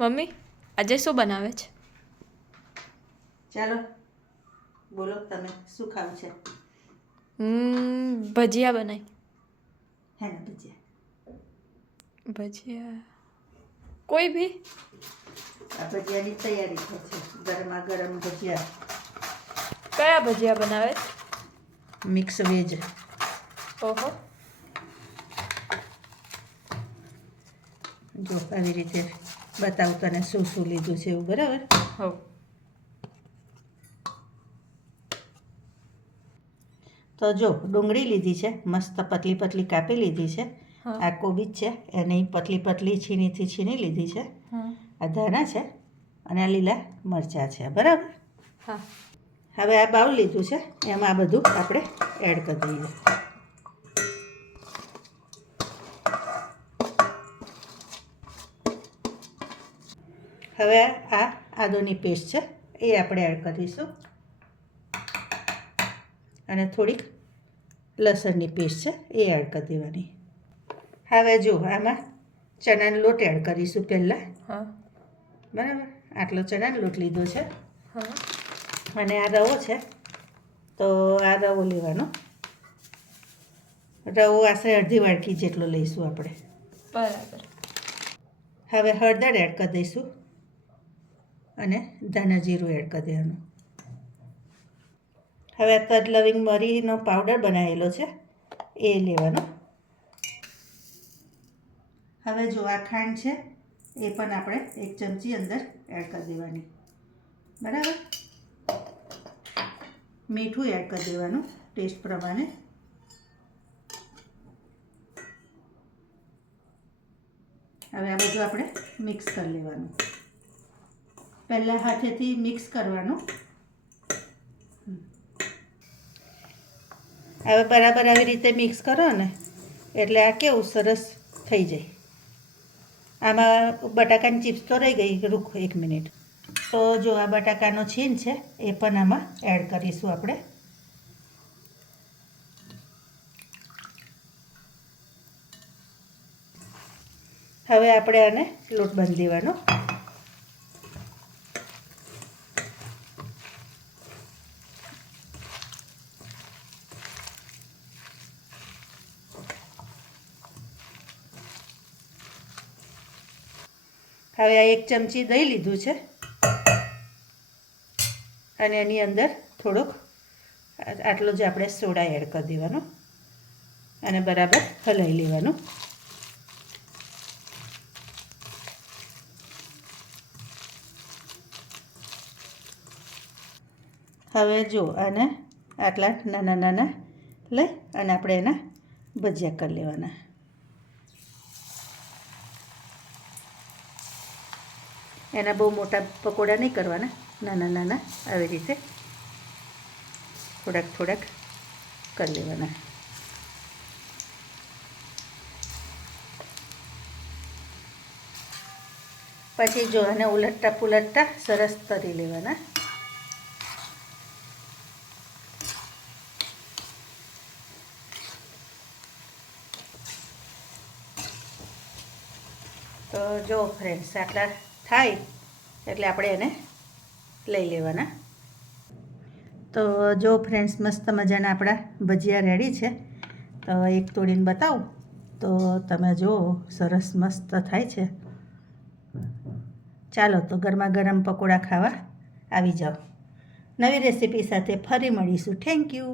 Mummy આજે શું બનાવે છે? ચાલો બોલો, તમે શું ખાવું છે? ભજીયા બનાવી. હે ને ભજીયા? ભજીયા કોઈ બી? આ ભજીયાની તૈયારી થાય છે. ગરમા ગરમ ભજીયા. કયા ભજીયા બનાવે છે? Mix veg. ઓહો, જો આવી રીતે બતાવું તને શું શું લીધું છે એવું, બરાબર? હો. તો જો ડુંગળી લીધી છે, મસ્ત પતલી પતલી કાપી લીધી છે. હા. આ કોબીજ છે, એને પતલી પતલી છીણી લીધી છે. હા. આ ધાણા છે અને આ લીલા મરચાં છે, બરાબર? હા. હવે આ બાઉલ લીધું છે, એમાં આ બધું આપણે એડ કરી દઈએ. હવે આ આદુની પેસ્ટ છે એ આપણે એડ કરીશું અને થોડીક લસણની પેસ્ટ છે એ એડ કરી દેવાની. હવે જો આમાં ચણાનો લોટ એડ કરીશું પહેલાં. હા. બરાબર, આટલો ચણાનો લોટ લીધો છે. હા. અને આ રવો છે, તો આ રવો લેવાનો. રવો આશરે અડધી વાટકી જેટલો લઈશું આપણે. બરાબર. હવે હળદર એડ કરી દઈશું અને ધાણા જીરું એડ કરી દેવાનું. હવે આ તજ લવિંગ મરીનો પાવડર બનાવેલો છે એ લેવાનો. હવે જો આ ખાંડ છે એ પણ આપણે 1 ચમચી અંદર એડ કરી દેવાની, બરાબર? મીઠું એડ કરી દેવાનું ટેસ્ટ પ્રમાણે. હવે આ બધું આપણે મિક્સ કરી લેવાનું. પહેલાં હાથેથી મિક્સ કરવાનું. હવે બરાબર આવી રીતે મિક્સ કરો ને એટલે આ કેવું સરસ થઈ જાય. આમાં બટાકાની ચિપ્સ તો રહી ગઈ, રૂખ 1 મિનિટ. તો જો આ બટાકાનો છીણ છે એ પણ આમાં એડ કરીશું આપણે. હવે આપણે આને લોટ બાંધી દેવાનો. હવે આ 1 ચમચી દહીં લીધું છે અને એની અંદર થોડોક આટલો જ આપણે સોડા એડ કરી દેવાનો અને બરાબર હલાવી લેવાનું. હવે જો આને આટલા નાના નાના લઈ અને આપણે એના ભજીયા કરી લેવાના. એના બહુ મોટા પકોડા નહીં કરવાના, નાના નાના આવી રીતે થોડાક થોડાક કરી લેવાના. પછી જો આને ઉલટતા પુલટતા સરસ તળી લેવાના. તો જો ફ્રેન્ડ્સ આટલા થાય એટલે આપણે એને લઈ લેવાના. તો જો ફ્રેન્ડ્સ મસ્ત મજાના આપણા ભજીયા રેડી છે. તો એક તોડીને બતાવું તો તમે જુઓ સરસ મસ્ત થાય છે. ચાલો તો ગરમા ગરમ પકોડા ખાવા આવી જાઓ. નવી રેસીપી સાથે ફરી મળીશું. Thank you.